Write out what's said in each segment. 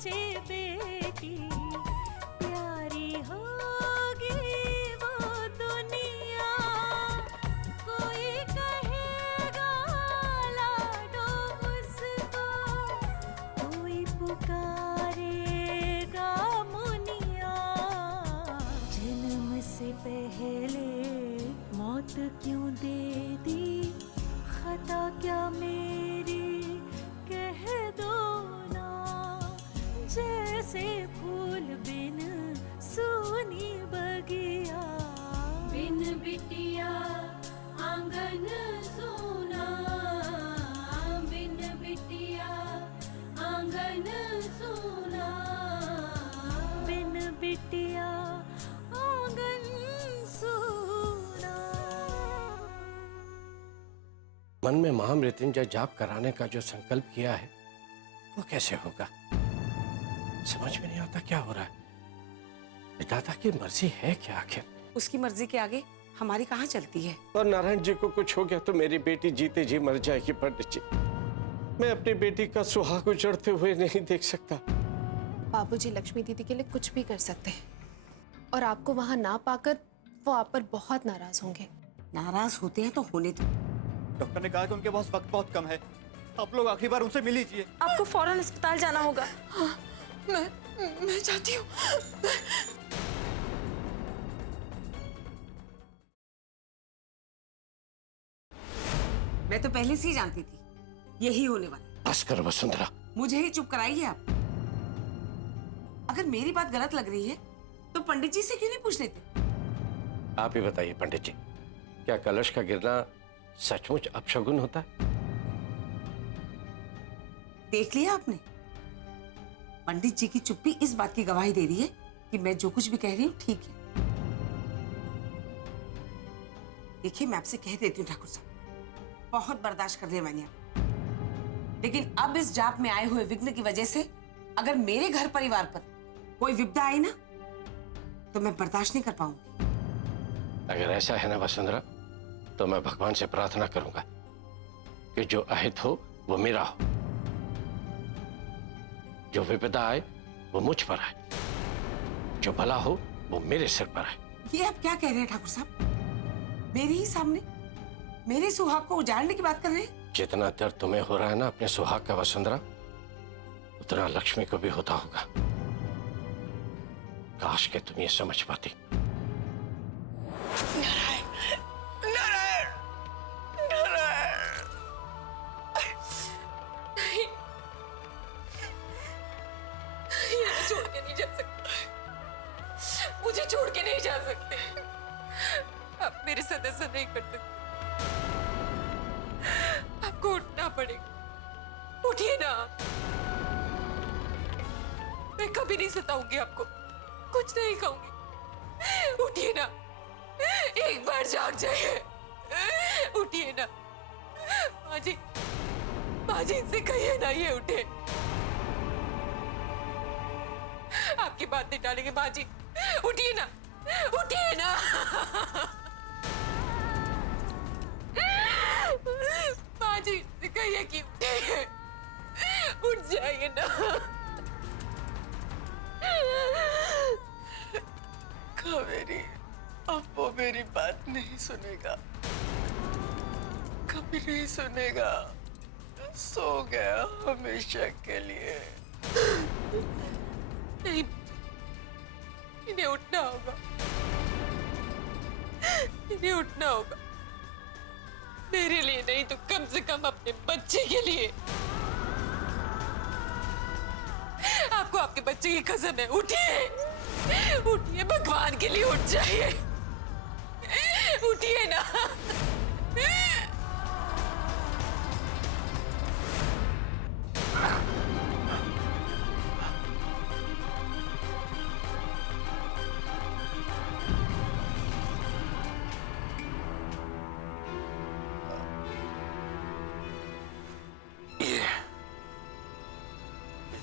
सोचे बेटी प्यारी होगी वो दुनिया, कोई कहेगा लाडो उसको, कोई पुकारेगा मुनिया। जन्म से पहले मौत क्यों दे दी, खता क्या मेरी कह दो ना। जैसे फूल बिन सूनी बगिया, बिन बिटिया आंगन सूना, बिन बिटिया आंगन सूना, बिन बिटिया आंगन सूना। मन में महामृत्युंजय जाप कराने का जो संकल्प किया है वो कैसे होगा, समझ में नहीं आता क्या हो रहा है। विधाता की मर्जी है क्या आखिर? उसकी मर्जी के आगे हमारी कहाँ चलती है। और नारायण जी को कुछ हो गया तो मेरी बेटी जीते जी मर जाएगी पंडित जी। मैं अपनी बेटी का सुहाग उजड़ते हुए नहीं देख सकता। बाबूजी लक्ष्मी दीदी के लिए कुछ भी कर सकते हैं, और आपको वहां ना पाकर वो आप पर बहुत नाराज होंगे। नाराज होते हैं तो होने दो। डॉक्टर ने कहा कि उनके पास वक्त बहुत कम है, आप लोग आखिरी बार उनसे मिल लीजिए। आपको फौरन अस्पताल जाना होगा। हाँ, मैं चाहती हूँ। मैं तो पहले से ही जानती थी यही होने वाला। बस कर वसुंधरा, मुझे ही चुप कराइए आप। अगर मेरी बात गलत लग रही है तो पंडित जी से क्यों नहीं पूछ लेते? आप ही बताइए पंडित जी, क्या कलश का गिरना सचमुच अपशगुन होता है? देख लिया आपने, पंडित जी की चुप्पी इस बात की गवाही दे रही है कि मैं जो कुछ भी कह रही हूँ ठीक है। देखिए, मैं आपसे कह देती हूँ ठाकुर साहब, बहुत बर्दाश्त कर लिया मैंने आप, लेकिन अब इस जाप में आए हुए विघ्न की वजह से अगर मेरे घर परिवार पर कोई विपदा आई ना तो मैं बर्दाश्त नहीं कर पाऊंगी। अगर ऐसा है ना वसुंधरा, तो मैं भगवान से प्रार्थना करूंगा कि जो अहित हो वो मेरा हो, जो विपदा आए वो मुझ पर आए, जो भला हो वो मेरे सिर पर आए। ये आप क्या कह रहे हैं ठाकुर साहब? मेरे ही सामने मेरे सुहाग को उजाड़ने की बात कर रहे हैं? जितना दर्द तुम्हें हो रहा है ना अपने सुहाग का वसुंधरा, उतना लक्ष्मी को भी होता होगा। काश के तुम ये समझ पाती। नारायण, नारायण, नारायण। नहीं, ये छोड़ के नहीं जा सकते, मुझे छोड़ के नहीं जा सकते। आप मेरे साथ ऐसा नहीं कर सकते, आपको उठना पड़ेगा। उठिए ना, मैं कभी नहीं सताऊंगी आपको, कुछ नहीं कहूंगी। उठिए ना, एक बार जाग जाइए, उठिए ना। माजी, माजी इनसे कहिए ना ये उठे। आपकी बात नहीं टालेंगे माजी, उठिए ना, उठिए ना। माजी इनसे कहिए कि उठे, उठ जाइए ना। कावेरी, अब वो मेरी बात नहीं सुनेगा, कभी नहीं सुनेगा। सो गया हमेशा के लिए। नहीं, इन्हें उठना होगा, इन्हें उठना होगा। मेरे लिए नहीं तो कम से कम अपने बच्चे के लिए। आपको आपके बच्चे की कसम है, उठिए, उठिए, भगवान के लिए उठ जाइए, उठिए ना।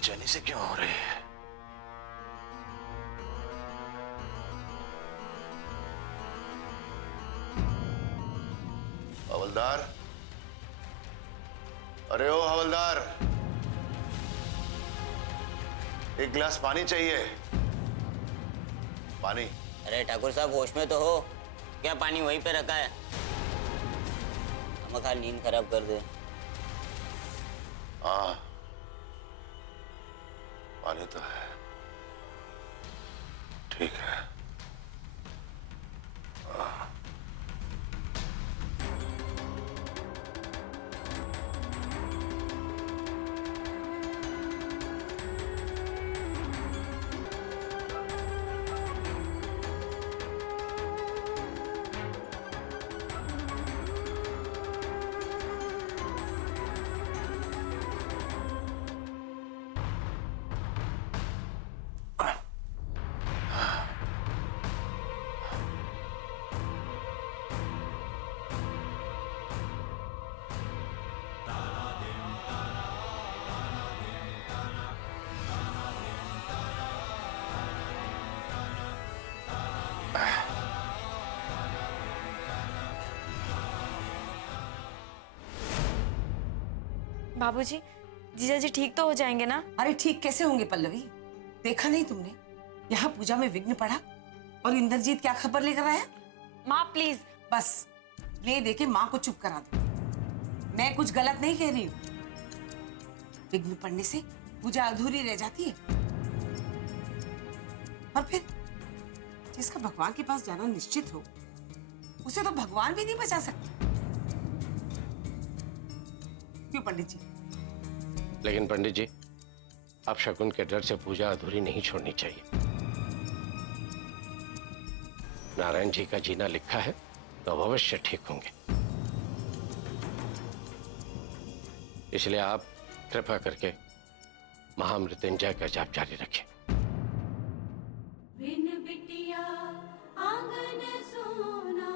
जनी से क्यों हो रही है? हवलदार, अरे ओ हवलदार, एक गिलास पानी चाहिए। पानी। अरे ठाकुर साहब होश में तो हो क्या? पानी वहीं पे रखा है, हम नींद खराब कर दे। हाँ पानी तो है, ठीक है। बाबूजी, जीजा जी ठीक तो हो जाएंगे ना? अरे ठीक कैसे होंगे पल्लवी? देखा नहीं तुमने यहाँ पूजा में विघ्न पड़ा और इंद्रजीत क्या खबर लेकर आया? माँ प्लीज। बस ले दे के माँ को चुप करा दो। मैं कुछ गलत नहीं कह रही हूँ। विघ्न पड़ने से पूजा अधूरी रह जाती है। और फिर जिसका भगवान के पास जाना निश्चित हो उसे तो भगवान भी नहीं बचा सकते। क्यों पंडित जी? लेकिन पंडित जी, आप शकुन के डर से पूजा अधूरी नहीं छोड़नी चाहिए। नारायण जी का जीना लिखा है तो अब अवश्य ठीक होंगे। इसलिए आप कृपा करके महामृत्युंजय का जाप जारी रखें। बिन बिटिया आंगन सोना।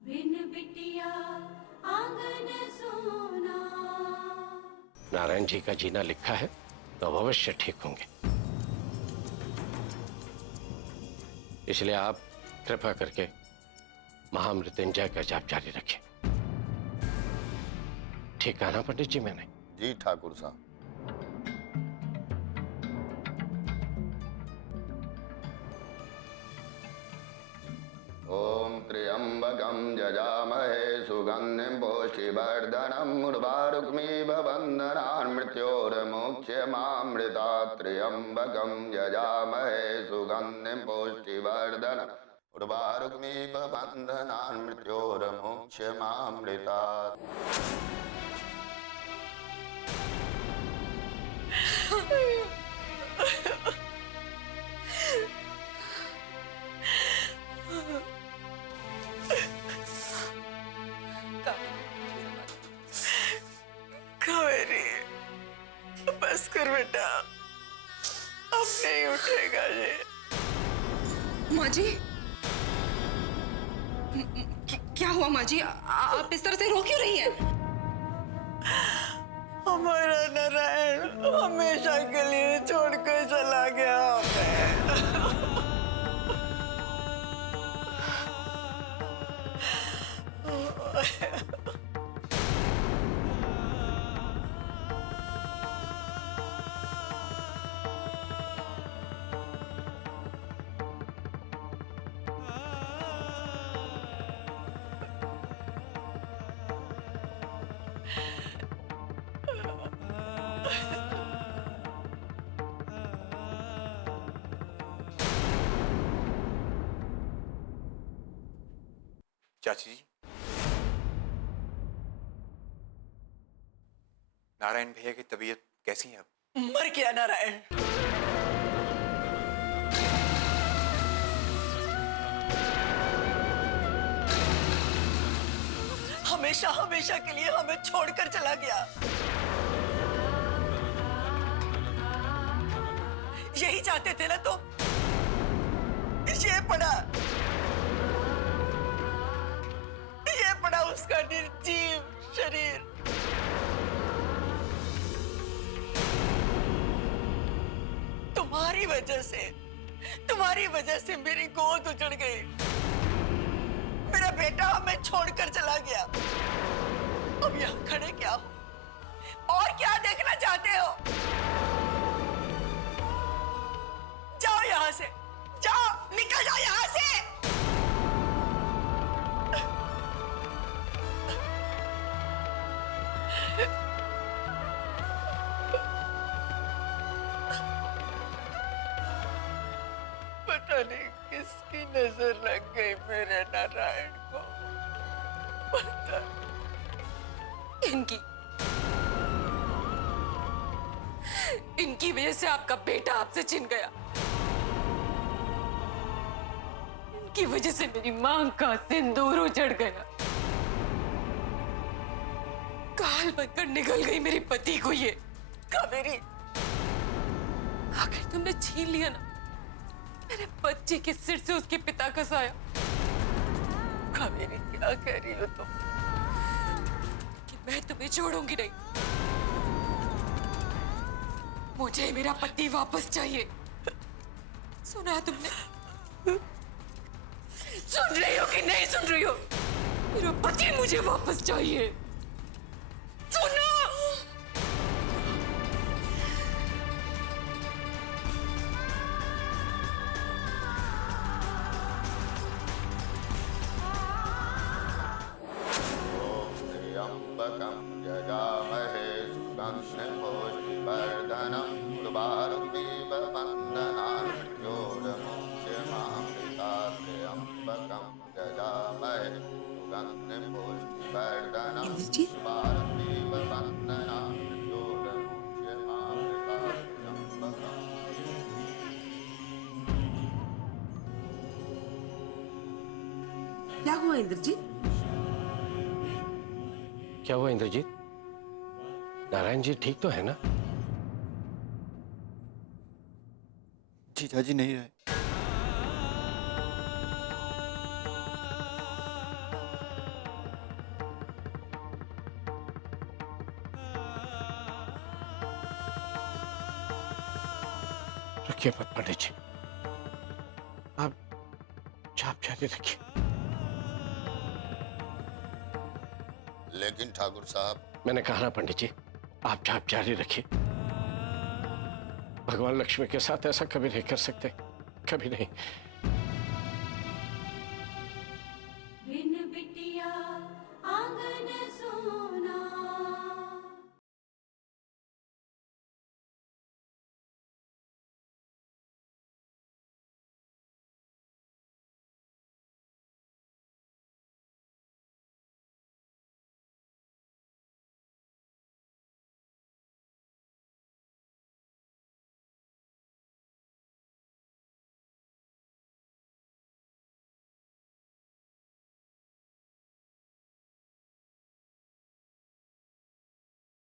बिन बिटिया आंगन सोना। नारायण जी का जीना लिखा है तो अब अवश्य ठीक होंगे। इसलिए आप कृपा करके महामृत्युंजय का जाप जारी रखें। ठीक कहा ना पंडित जी मैंने? जी ठाकुर साहब। ओम त्र्यंबकं यजामहे सुगंधिं पुष्टिवर्धनम् उर्वारुकमिव बन्धनान् मृत्योर्मुक्षयमामृतात्। त्र्यंबकं यजामहे सुगंधिं पुष्टिवर्धनम् उर्वारुकमिव बन्धनान् मृत्योर्मुक्षयमामृतात्। कावेरी, बस कर बेटा, अब नहीं उठेगा ये। माँ जी, क्या हुआ माँ जी? आप इस तरह से रो क्यों रही हैं? हमारा नारायण हमेशा के लिए छोड़कर चला गया हमें। चाची जी, नारायण भैया की तबीयत कैसी है अब? मर गया नारायण। हमेशा हमेशा के लिए हमें छोड़कर चला गया। यही चाहते थे ना तुम? ये पड़ा उसका निर्जीव शरीर। तुम्हारी वजह से मेरी गोद उजड़ गई। मेरा बेटा हमें छोड़कर चला गया। अब यहाँ खड़े क्या हो और क्या देखना चाहते हो? जाओ यहाँ से, जाओ, निकल जाओ यहाँ से। पता नहीं किसकी नजर लग गई मेरे नारायण को। पता इनकी वजह से आपका बेटा आपसे छिन गया। इनकी वजह से मेरी मांग का सिंदूर उजड़ गया। काल बनकर निकल गई मेरे पति को ये। कावेरी, आखिर तुमने छीन लिया ना मेरे बच्चे के सिर से उसके पिता का साया। कावेरी क्या कह रही हो तुम? कि मैं तुम्हें छोड़ूंगी नहीं। मुझे मेरा पति वापस चाहिए। सुना तुमने? सुन रही हो कि नहीं सुन रही हो? मेरा पति मुझे वापस चाहिए। सुनो। त्र्यम्बकं यजामहे सुगन्धिं पुष्टिवर्धनम् उर्वारुकमिव बन्धनान् मृत्योर्मुक्षमामृतात्। त्र्यम्बकं यजामहे सुगन्धिं पुष्टिवर्धनम् उर्वारुकमिव बन्धनान् मृत्योर्मुक्षमामृतात्। त्र्यम्बकं। क्या हुआ इंद्रजीत? क्या हुआ इंद्रजीत? नारायण जी ठीक तो है ना? जीजाजी नहीं रहे। रखिए मत पंडित जी, आप जाप जारी रखिए। लेकिन ठाकुर साहब, मैंने कहा ना पंडित जी, आप जाप जारी रखिए। भगवान लक्ष्मी के साथ ऐसा कभी नहीं कर सकते, कभी नहीं। बिन बिटिया आंगन सोना।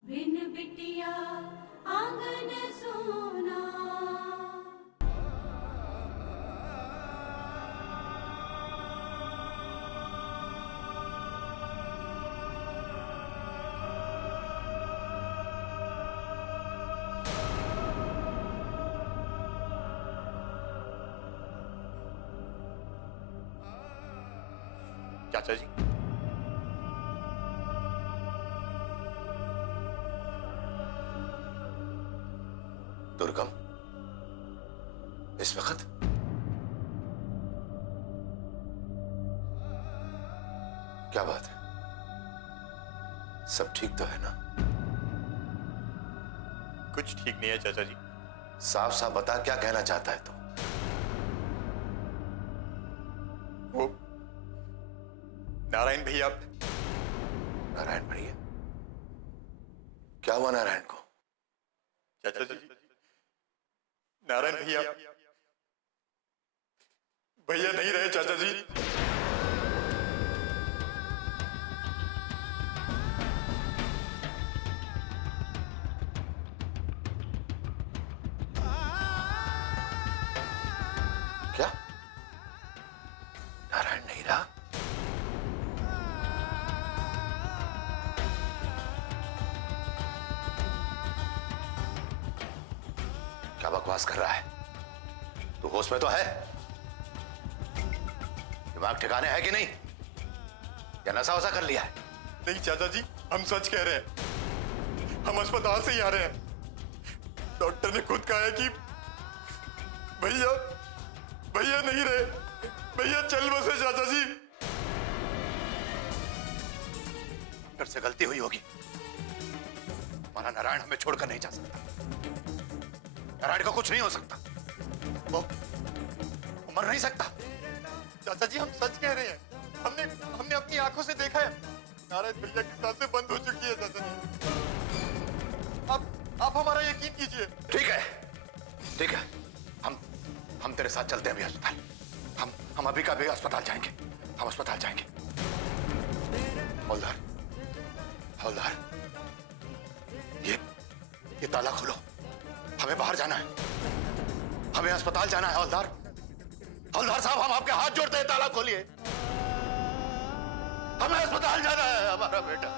बिन बिटिया आंगन सोना। चाचा जी, दुर्गम, इस वक्त क्या बात है? सब ठीक तो है ना? कुछ ठीक नहीं है चाचा जी। साफ साफ बता, क्या कहना चाहता है तू? वो नारायण भैया। नारायण भैया? क्या हुआ नारायण को? चाचा जी, नारायण भैया नहीं रहे चाचा जी। क्या बकवास कर रहा है? तू होश में तो है? दिमाग ठिकाने है कि नहीं? या नशा वसा कर लिया है? नहीं चाचा जी, हम सच कह रहे हैं। हम अस्पताल से ही आ रहे हैं। डॉक्टर ने खुद कहा है कि भैया भैया नहीं रहे, भैया चल बसे चाचा जी। डॉक्टर से गलती हुई होगी। हमारा नारायण हमें छोड़कर नहीं जा सकता। नारायण का कुछ नहीं हो सकता। वो मर नहीं सकता। चाचा जी हम सच कह रहे हैं। हमने अपनी आंखों से देखा है। नारायण भैया की सांसें बंद हो चुकी है चाचा जी। आप हमारा यकीन कीजिए। ठीक है, ठीक है। हम तेरे साथ चलते हैं अभी अस्पताल। हम अभी का अभी अस्पताल जाएंगे। हम अस्पताल जाएंगे। हवलदार, हवलदार, ये ताला खोलो। हमें बाहर जाना है। हमें अस्पताल जाना है हवलदार। हवलदार साहब, हम आपके हाथ जोड़ते हैं, ताला खोलिए। हमें अस्पताल जाना है, हमारा बेटा।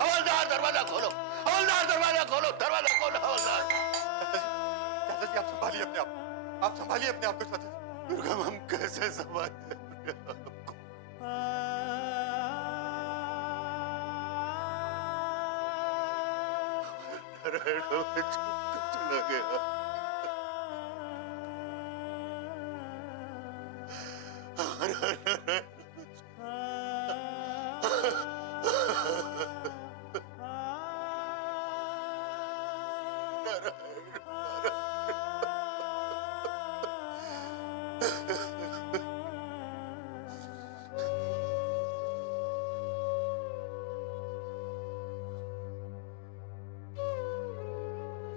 हवलदार दरवाजा खोलो। हवलदार दरवाजा खोलो, दरवाजा खोलो हवलदार। चाचा जी आप संभालिए अपने आप। आप संभालिए अपने आप को चाचा जी। दुर्गम, हम कैसे संभालें आपको? नारायण हमें छोड़कर चला गया।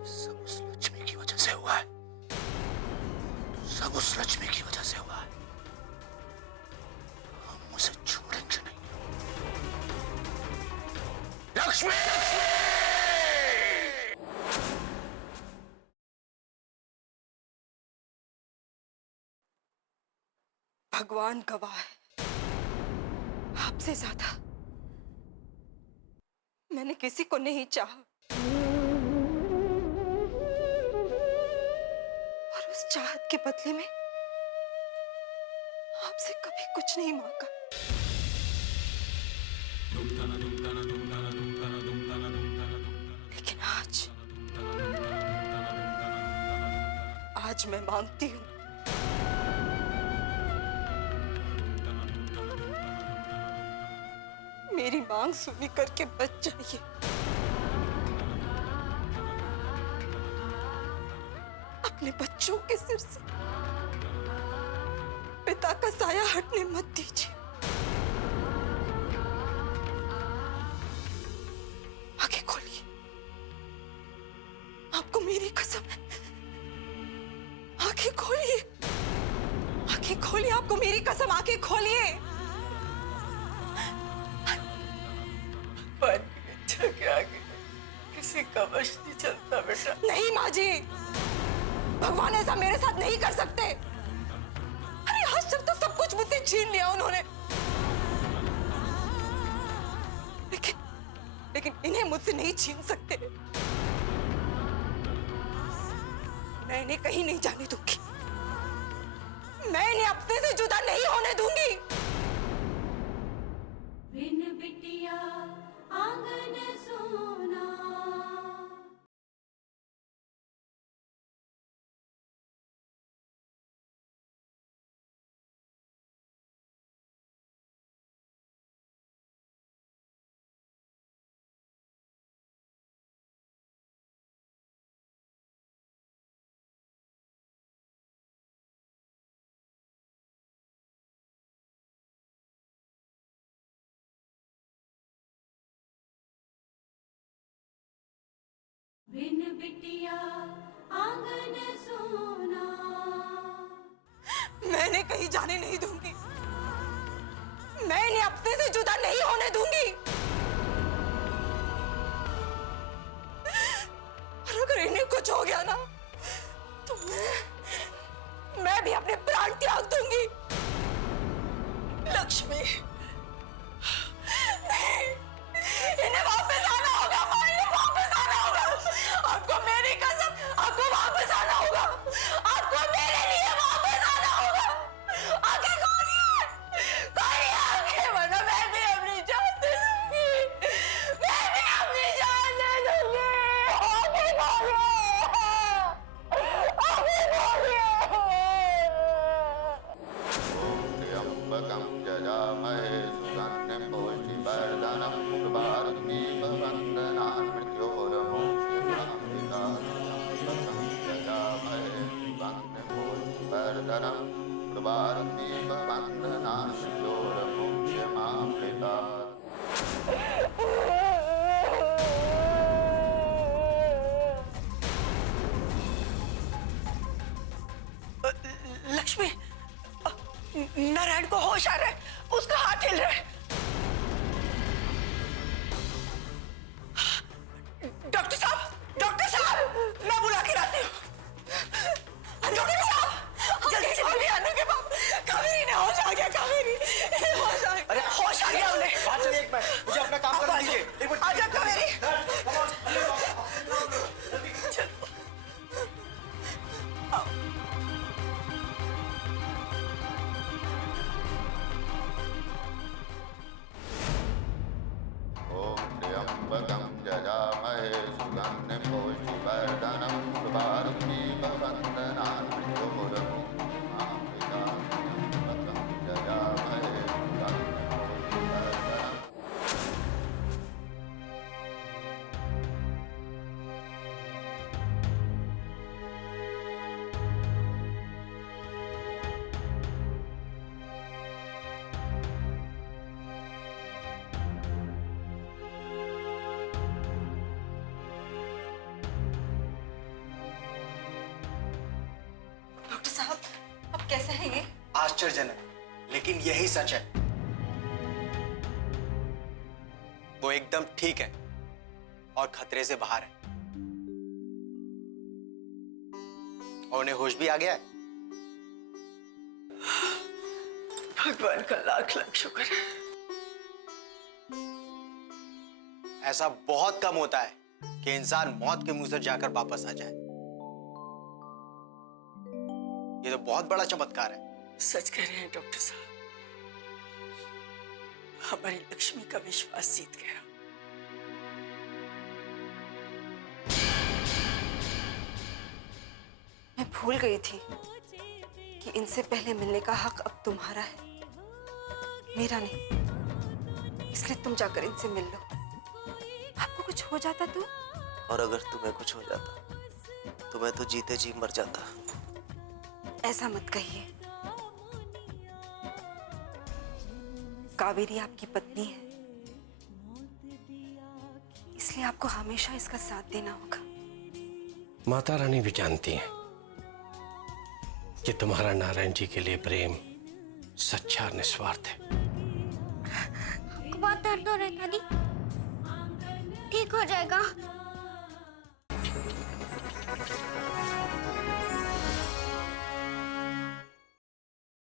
सब उस लक्ष्मी की वजह से हुआ है। सब उस लक्ष्मी की वजह से हुआ है। हम उसे छोड़ेंगे नहीं। लक्ष्मी! भगवान गवाह है, आपसे ज्यादा मैंने किसी को नहीं चाहा। और उस चाहत के बदले में आपसे कभी कुछ नहीं मांगा। लेकिन आज मैं मांगती हूं, मेरी मांग सुनी करके बच जाइए। अपने बच्चों के सिर से पिता का साया हटने मत दीजिए। आंखें खोलिए, आपको मेरी कसम है। आंखें खोलिए, आंखें खोलिए, आपको मेरी कसम, आंखें खोलिए। के आगे किसी का वश नहीं चलता बेटा। नहीं माँ जी, भगवान ऐसा मेरे साथ नहीं कर सकते। अरे आज तक तो सब कुछ मुझसे छीन लिया उन्होंने, लेकिन इन्हें मुझसे नहीं छीन सकते। मैं इन्हें कहीं नहीं जाने दूंगी। मैं इन्हें अपने से जुदा नहीं होने दूंगी। बिन बिटिया आंगन सोना। बिन बिटिया आंगन सोना। मैंने कहीं जाने नहीं दूंगी। मैं इन्हें अपने से जुदा नहीं होने दूंगी। और अगर इन्हें कुछ हो गया ना, तो मैं भी अपने प्राण त्याग दूंगी। लक्ष्मी, नहीं, इन्हें वापस आना होगा। माँ, इन्हें वापस आना होगा। आपको मेरी कसम, आपको वापस आना होगा। लक्ष्मी, नारायण को होश आ रहा है, उसका हाथ हिल रहा है। डॉक्टर साहब, मैं बुला के लाती हूँ। डॉक्टर साहब, जल्दी से जल्दी आने के बाद कावेरी ने होश आ गया, कावेरी होश आ गया। अरे होश आ गया उन्हें। बात चलिए, एक मिनट, मुझे अपना काम करने दीजिए। एक मिनट। आजा कावेरी। ओम त्र्यंबकं यजामहे सुगन्धिं पुष्टिवर्धनं उर्वारुकमिव बन्धनान् मृत्योर्मुक्षीयमामृतां त्र्यंबकं यजामहे सुगन्धिं पुष्टिवर्धनं। डॉक्टर साहब, अब कैसे है ये? आश्चर्यजनक, लेकिन यही सच है। वो एकदम ठीक है और खतरे से बाहर है, और उन्हें होश भी आ गया है। भगवान का लाख लाख शुक्र है। ऐसा बहुत कम होता है कि इंसान मौत के मुंह से जाकर वापस आ जाए। ये तो बहुत बड़ा चमत्कार है। सच कह रहे हैं डॉक्टर साहब, हमारी लक्ष्मी का विश्वास जीत गया। मैं भूल गई थी कि इनसे पहले मिलने का हक अब तुम्हारा है, मेरा नहीं। इसलिए तुम जाकर इनसे मिल लो। आपको कुछ हो जाता तो? और अगर तुम्हें कुछ हो जाता तो मैं तो जीते जी मर जाता। ऐसा मत कहिए। कावेरी आपकी पत्नी है, इसलिए आपको हमेशा इसका साथ देना होगा। माता रानी भी जानती हैं कि तुम्हारा नारायण जी के लिए प्रेम सच्चा और निस्वार्थ है। बहुत दर्द हो रहा है दादी, ठीक हो जाएगा।